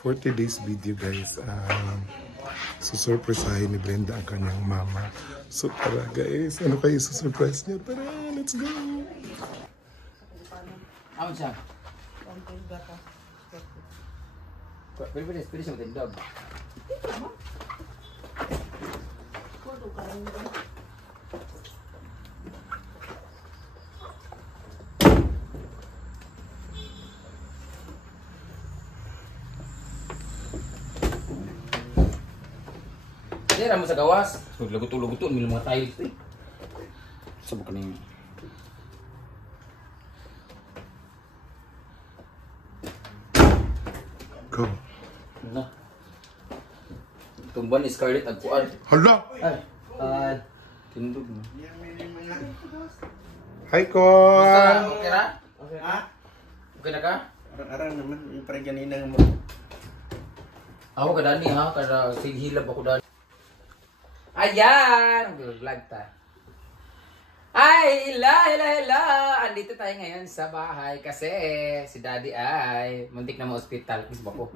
40 days video guys. Susurpresahin ni Brenda ang kanyang mama. So tara guys, ano kayo susurprise niya? Tara, let's go! Ano siya? Pwede siya matindog. Hindi, ramo sa gawas. Lagot-lagot may mga tiles. Sabok ka na yun. Go. Ano? Tumban ni Scarlett agkuan. Hala! Ay, tindog mo. Hi ko! Okay na? Ha? Okay na ka? Arang naman, yung parang ganina mo. Ako ka Dani ha, kada sighilab ako Dani. Ayan! Vlog ta. Ay, hila! Andito tayo ngayon sa bahay kasi si Daddy ay muntik na ma-hospital. Gusto ba ko?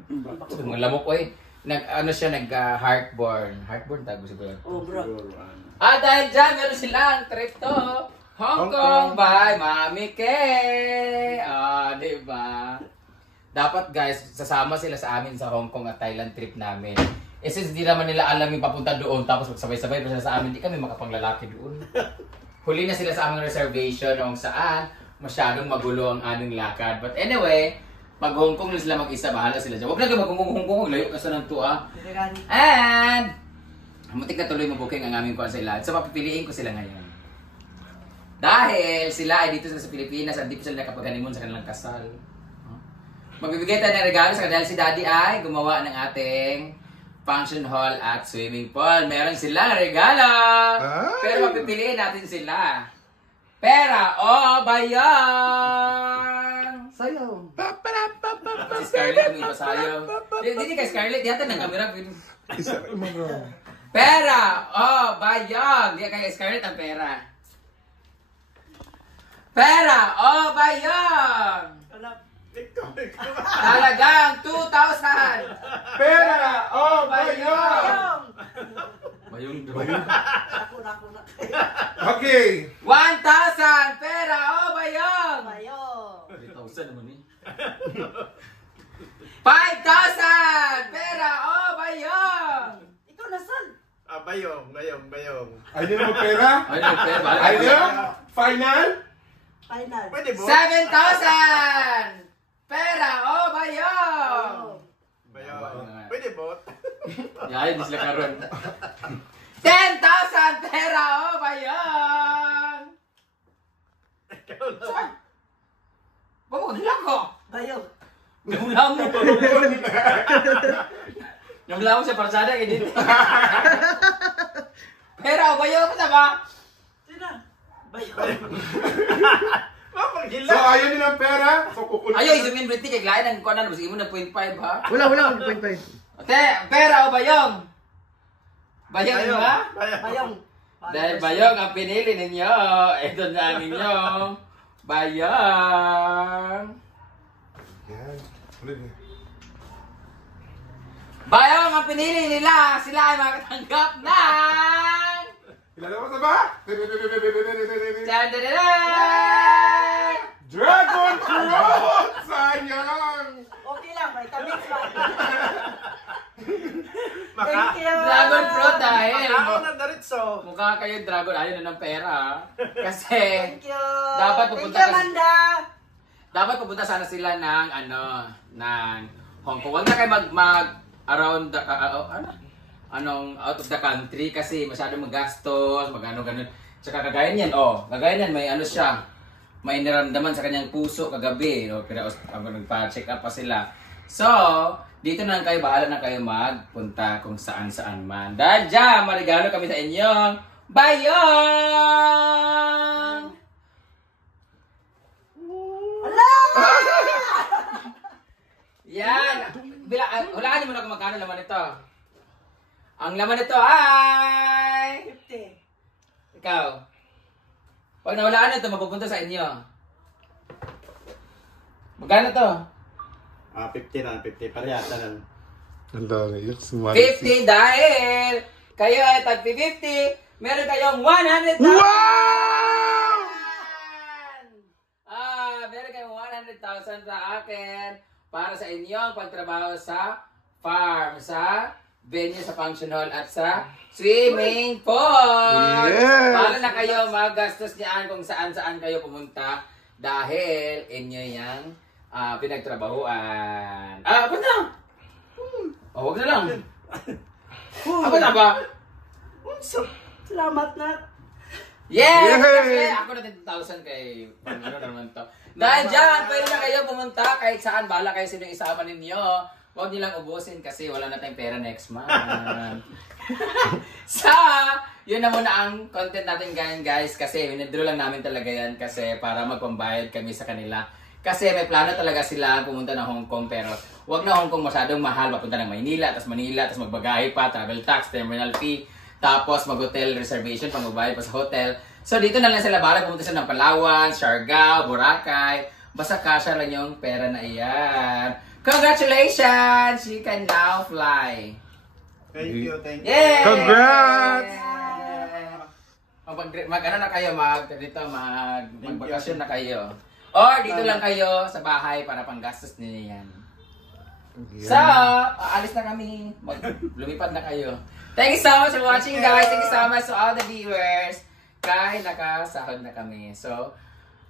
Mga lamok ko eh. Heartburn. Heartburn tago siguro. Oh, bro. Dahil dyan, meron silang trip to. Hong Kong by Mami Kay. Diba? Dapat guys, sasama sila sa amin sa Hong Kong at Thailand trip namin. Since di naman nila alam yung papunta doon, tapos magsabay-sabay pa sila sa amin, di kami makapanglalaki doon. Huli na sila sa aming reservation kung saan masyadong magulo ang aming lakad. But anyway, pag Hong Kong na sila mag-isa, bahala sila dyan. Huwag na kayo mag-Hong Kong, layo ka sa ng tuwa. And, muntik na tuloy mabuking ang aming kuwan sa ilan. So, papipiliin ko sila ngayon. Dahil sila ay dito sa Pilipinas at di pa sila nakapag-honeymoon sa kanilang kasal. Magbibigay tayo ng regalo sa kanila. Si Daddy ay gumawa ng ating function hall at swimming pool. Meron silang regalo! Pero mapipiliin natin sila. Pera o bayan! Sayaw! Si Scarlett ang iba sayo. Hindi kay Scarlett, diyan ng camera. Isa mo bro. Pera o bayan! Hindi kay Scarlett ang pera. Pera o bayan! Talagang 2,000! Pera o bayong! Bayong. Okay! 1,000! Pera o bayong! 3,000 naman eh. 5,000! Pera o bayong! Ikaw nasan? Bayong. Ayun mo pera? Ayun, pera. Ayun? Final? Final. Pwede bo? 7,000! Pera o bayong! Bayong. Pwede bo? Yay, di sila karon. 10,000! Pera o bayong! Saan? Bumagla ko! Bayong. Gamula mo! Gamula mo sa parsada kay dito. Pera o bayong ka ba? Sino? Bayong. So ayun din ang pera? So kukulit. Ayaw, isumin Briti kay Glain ang kuwanan. Sige mo na 0.5 ha? Wala, 1.5. Te, pera o bayong? Bayong ba? Bayong. Dahil bayong ang pinili ninyo. Ito na ang inyong bayong. Yan. Ulit na. Bayong ang pinili nila. Sila ay makatanggap ng... Ilalabas na ba? Tadadadaan! Dragon Fruit! Sayang! Okay lang, vitamins pa. Maka? Thank you. Dragon fruit dahil. Makaon na daritso. Mukha kayo dragon. Ayaw na ng pera. Kasi Thank you. Dapat pupunta Thank you, ka- Amanda. dapat pupunta sana sila ng ng Hong Kong. Huwag na kayo mag around the, out of the country kasi masyadong magastos, ganun. Tsaka kagaya niyan, kagaya niyan, may siya, may naramdaman sa kanyang puso kagabi, pero nagpa-check up pa sila. So, dito na kayo, bahala na kayo magpunta kung saan-saan man. Dahil dyan, marigalo kami sa inyo. Bayong! Hala! Yan! Hulaan niyo muna kung magkano laman ito. Ang laman nito ay... 50. Ikaw. Pag nawalaan ito, mapupunta sa inyo. Magkano to? 50 na, 50. Parehata na. Ang dami. Yak, sumali. 50 dahil kayo ay tagpi 50, meron kayong 100,000! Wow! Meron kayong 100,000 sa akin para sa inyong pagtrabaho sa farm, sa venue, sa function hall at sa swimming pool. Yes! Para na kayo magastos niyan kung saan-saan kayo pumunta dahil inyo yung pinagtrabahuan. Ako na! Huwag na lang. Ako na ba? Salamat na. Yes! Yay! Kasi ako na 10,000 kay ano naman to. Dahil dyan, pwede na kayo pumunta kahit saan. Bahala kayo sino yung isama ninyo. Huwag nyo lang ubusin kasi wala na tayong pera next month. Yun na muna ang content natin ngayon guys. Kasi winidraw lang namin talaga yan kasi para magpambayad kami sa kanila. Kasi may plano talaga sila pumunta ng Hong Kong pero wag na Hong Kong masyadong mahal. Mapunta ng Manila, tapos magbagahe pa, travel tax, terminal fee, tapos mag-hotel reservation pang magbayad pa sa hotel. So dito na lang sila bala, pumunta sila ng Palawan, Siargao, Boracay. Basta kasya lang yung pera na iyan. Congratulations! You can now fly. Thank you, thank you. Yay! Congrats! Mag-ano na kayo, magbakasyon na kayo. Or dito lang kayo sa bahay para panggastos ninyo yan. So, aalis na kami. Lumipad na kayo. Thank you so much for watching guys. Thank you so much to all the viewers. Kahit nakasahod na kami. So,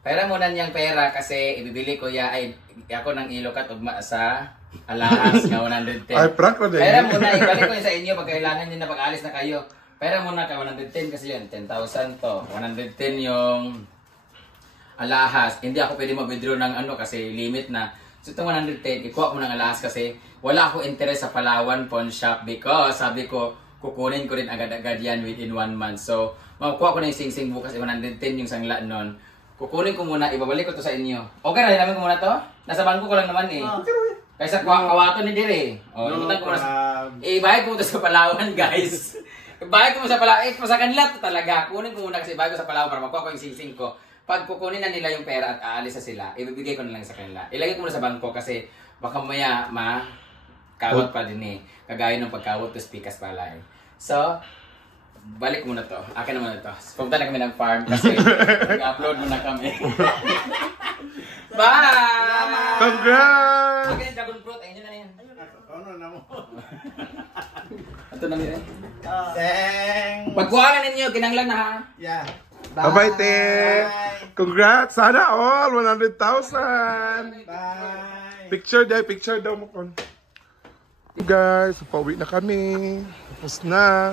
pera muna niyang pera kasi ibibili ko ay ako ng Ilokat ugma sa alahas nga 110. Ay, prank na din. Pera muna, ibalik ko yun sa inyo pag kailangan nyo na pag-alis na kayo. Pera muna ka 110 kasi yun, 10,000 to. 110 yung alahas. Hindi ako pwede mag-withdraw ng ano kasi limit na. So itong 110, ikuha ko ng alahas kasi wala ako interest sa Palawan Pawn Shop because sabi ko, kukunin ko rin agad-agad yan within 1 month. So, makukuha ko na yung sing-sing bukas, 110 yung sangla nun. Kukunin ko muna, ibabalik ko to sa inyo. Okay na, hinamin ko muna to? Nasa bangko ko lang naman eh. Kaysa kawato ni Dire. Ibutan ko muna. Ibayad ko to sa Palawan guys. Ibayad ko mo sa Palawan. Sa kanila to talaga. Kunin ko muna kasi ibayad ko sa Palawan para makuha ko yung sing-sing ko. Pag kukunin na nila yung pera at aalis na sila, ibibigay ko na lang sa kanila. Ilagay ko muna sa bangko kasi baka maya kawat pa din eh. Kagaya ng pagkawat to spikas pala eh. So, balik muna to. Akin na muna to. Pumunta na kami ng farm kasi nag-upload muna kami. Bye! Congrats! Okay, dragon fruit. Ayun na yan. Ano na mo? Ito na nila. Thanks. Pagkuha na ninyo, kinanglan na ha. Yeah. Bye-bye, te! Congrats! Sana all! 100,000! Bye. Picture daw mo kon. Guys, pauwi na kami. Tapos na.